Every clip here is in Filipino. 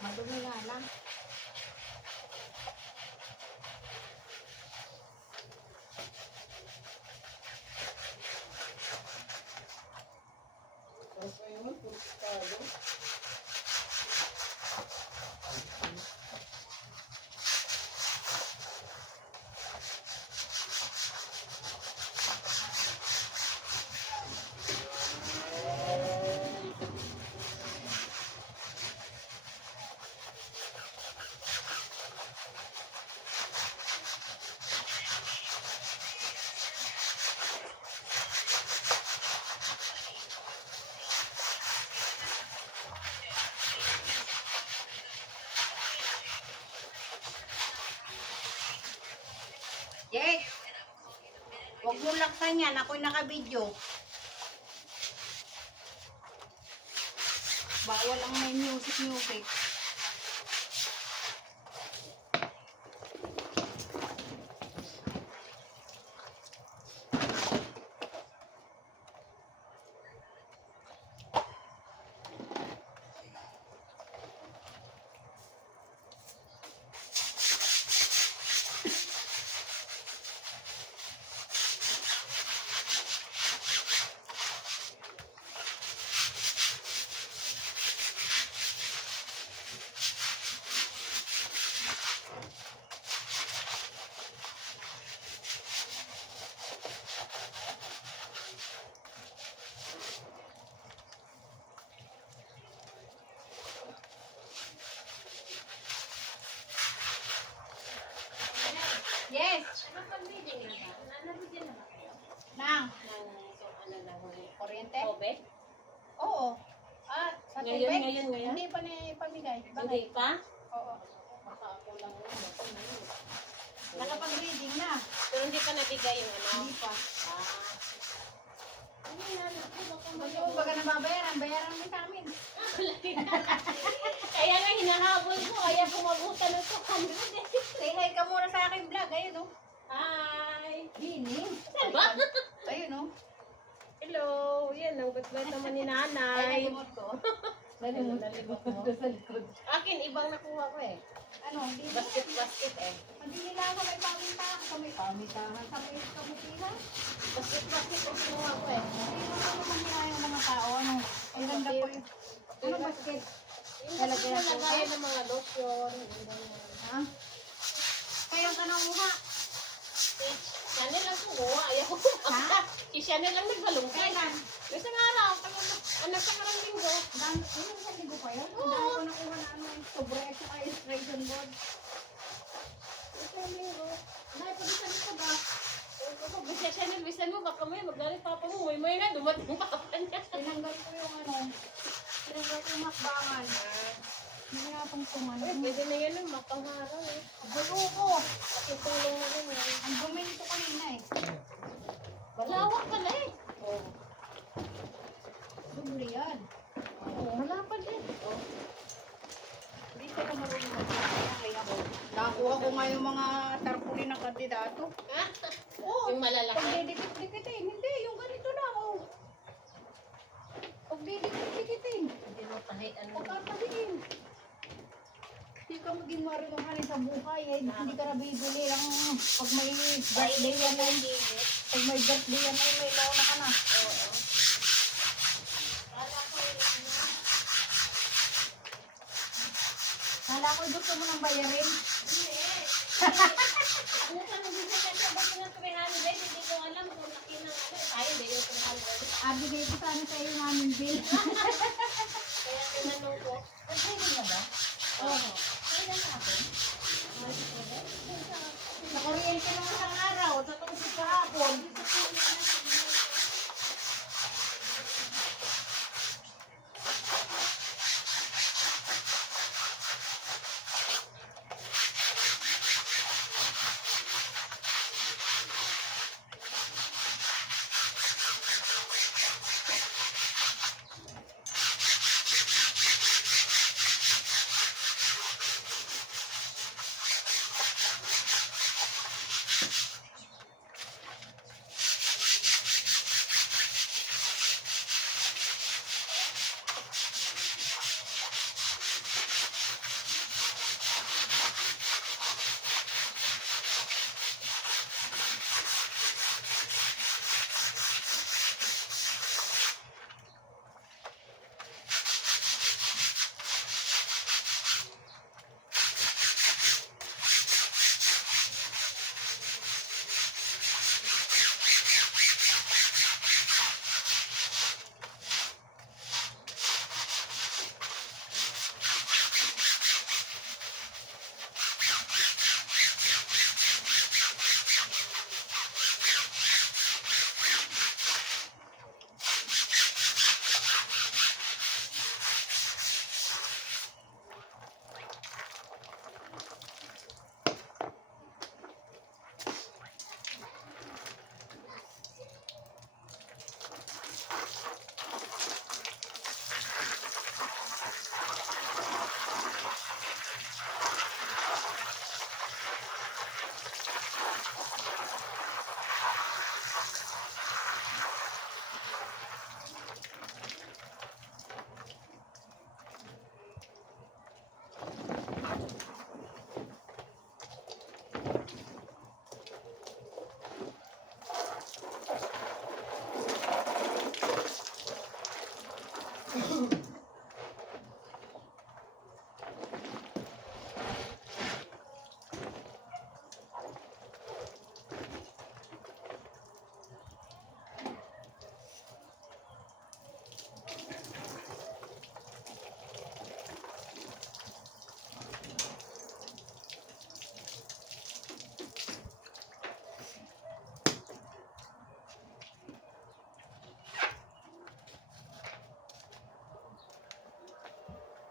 Madumi nga lang. Yes! Huwag mo laksan yan. Ako'y naka-video. Bawal ang may music. Yes! Ano pang video niya? Nabigyan na ba kayo? Nang? Ano lang, Kuryente? tubig? Oo. Ah, sa tubig? Ngayon. Hindi pa na ipamigay. Hindi pa? Oo. Baka ako lang yun. Nakapag-reading na. Pero hindi pa nabigay yung ano? Hindi pa. Ano yan? Ano baga nababayaran? Bayaran mo sa amin. Kaya nga hinahabol ko, kaya kumabutan ng 200. Say hi ka muna sa aking vlog. Ayun o. Hi! Bini. Saan ba? Ayun o. Hello! Yan, ang bat-bat naman ni Ay, nanay. nalimot ko. Nalimot mo? Sa likod. Akin, ibang nakuha ko eh. Ano? Hindi Basket eh. Hindi nila ako may pamintahan. Sa may pamintahan. Sa may kabutihan. Basket ang kinuha ko eh. Hindi mo naman mangyayari ng mga tao. Ano? Ang ganda po yun. Ano basket? Yung basket na lagayan ng mga lotion. Ha? Kaya ka nang mukha. Chanel lang kumuha. Ayaw ko kumaka. Si Chanel lang nagbalungkay. Kailan? Isang araw. Anak sa karang linggo. Ano sa libo pa yun? Ang dami ko nakuha na ano yung sobre at saka illustration board. Isang linggo. Dahil pa sa likod ah. Bisa Chanel, bisan mo. Baka may magalit papa mo. May na. Dumating papa niya. Tinanggal ko yung ano. Tinanggal ko yung hakbangan. Hindi nga pang tumano. Uy, pwede na yan ang mapangharang eh. Gulo ko. Itulong mo rin eh. Ang dumi nito kanina eh. Lawak pala eh. Oh. Dumi yan. Oh, malapad eh. Oh. Hindi ka na marunong mag-kaya ako. Nakakuha ko nga yung mga tarpuli ng kandidato. Ha? Oo. Yung malalaki. Pagdidikit-dikitin. Hindi, yung ganito lang oh. Pagdidikit-dikitin. Hindi mo tahian mo. Pagkatahiin. Hindi ka maging marunong sa buhay eh. Hindi ka nabibili lang pag may birthday yan eh. Pag may birthday yan eh, may launa ka na. Oo. Kala ko yun ano. Kala ko gusto mo nang bayarin. Ano ka nabibigyan ka ba ng 300? Hindi ko alam kung laki ng ano. Tayo din yung 300. Bigay ko sana sa iyo namin bill. Kaya tinanong ko. Pwede na ba? Oo. Kailan na ako? Nakuryente naman sa araw. Sa tungkol sa hapon.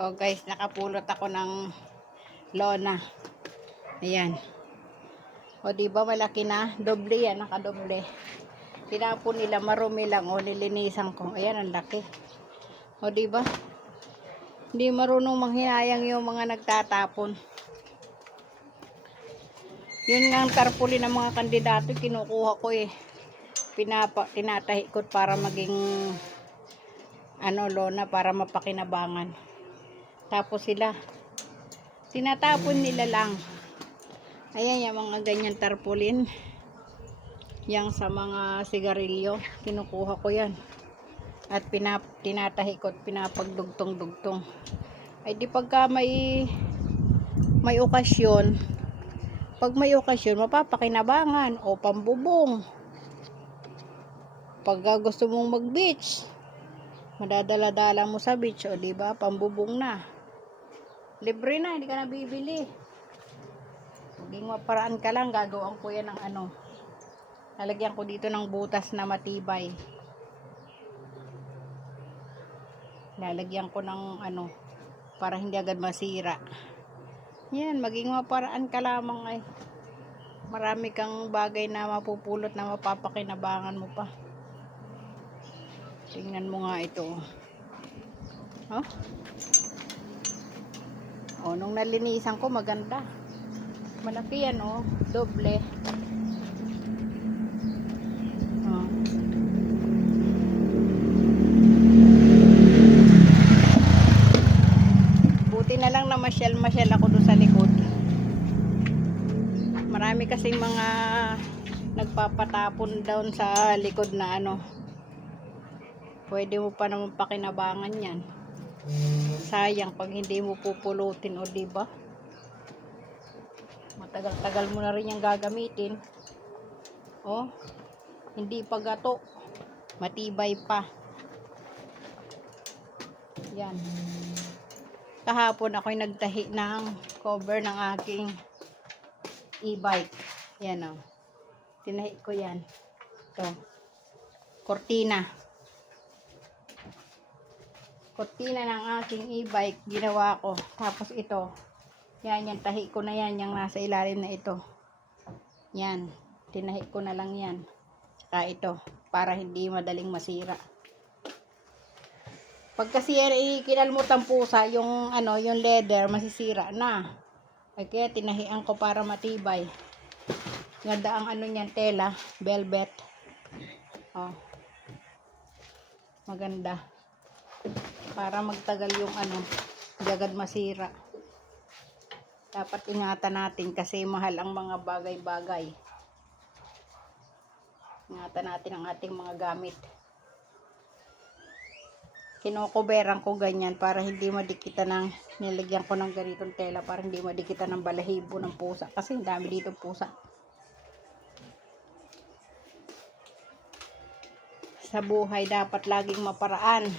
Oh guys, nakapulot ako ng lona. Ayan. O diba malaki na? Doble yan, nakadoble. Tinapon nila, marumi lang. O nilinisan ko. Ayan, ang laki. O diba? Hindi marunong manghinayang yung mga nagtatapon. Yun nga ang tarpuli ng mga kandidato, kinukuha ko eh. Tinatahikot para maging lona para mapakinabangan. Tapos sila, tinatapon nila lang. Ayan yung mga ganyan tarpulin. Yang sa mga sigarilyo, kinukuha ko yan. At tinatahikot, pinapagdugtong-dugtong. Ay di pagka may okasyon, pag may okasyon, mapapakinabangan o pambubong. Pag gusto mong mag-beach, madadala-dala mo sa beach, o diba, pambubong na. Libre na, hindi ka na bibili. Maging maparaan ka lang, gagawin ko yan ng lalagyan ko dito ng butas na matibay. Lalagyan ko ng para hindi agad masira. Yan, maging maparaan ka lamang ay. Marami kang bagay na mapupulot na mapapakinabangan mo pa. Tingnan mo nga ito. Oh? Oh, nung nalinisan ko maganda. Malaki yan oh, doble. Oh. Buti na lang na masyal ako doon sa likod. Marami kasing mga nagpapatapon down sa likod na pwede mo pa naman pakinabangan yan. Sayang pag hindi mo pupulutin, o diba? Matagal-tagal mo na rin yung gagamitin. Oh, hindi pa gato. Matibay pa. Yan. Kahapon ako'y nagtahi ng cover ng aking e-bike. Yan o. Tinahi ko yan. Ito. Cortina. Cortina ng aking e-bike. Ginawa ko. Tapos ito. Yan, tahi ko na yan. Yung nasa ilalim na ito. Yan. Tinahi ko na lang yan. Saka ito. Para hindi madaling masira. Pag kasi kinalmot ang pusa, yung leather, masisira na. Ay kaya tinahian ko para matibay. Ganda ang niyan, tela, velvet. Oh. Maganda. Para magtagal yung hindi agad masira. Dapat ingatan natin kasi mahal ang mga bagay-bagay. Ingatan natin ang ating mga gamit. Kinokoberan ko ganyan para hindi madikitan nilagyan ko ng ganitong tela para hindi madikitan ng balahibo ng pusa kasi ang dami dito pusa. Sa buhay dapat laging maparaan.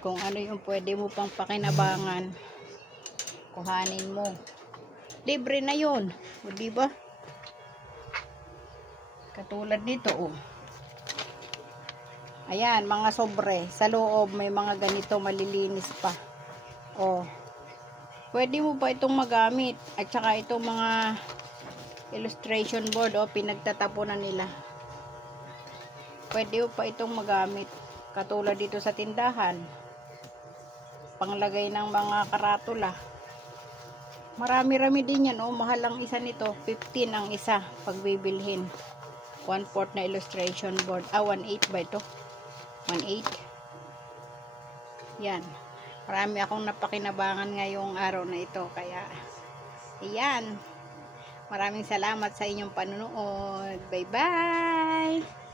Kung ano yung pwede mo pang pakinabangan, kuhanin mo. Libre na yun, o diba? Katulad nito oh. Ayan, mga sobre. Sa loob, may mga ganito malilinis pa. Oh. Pwede mo pa itong magamit. At saka itong mga illustration board, pinagtatapunan nila. Pwede mo pa itong magamit. Katulad dito sa tindahan. Panglagay ng mga karatula. Marami-rami din yan, mahal ang isa nito. 15 ang isa, pag bibilhin. 1/4 na illustration board. 1/8 ba ito? 1/8. Yan. Marami akong napakinabangan ngayong araw na ito. Kaya, ayan. Maraming salamat sa inyong panunood. Bye-bye!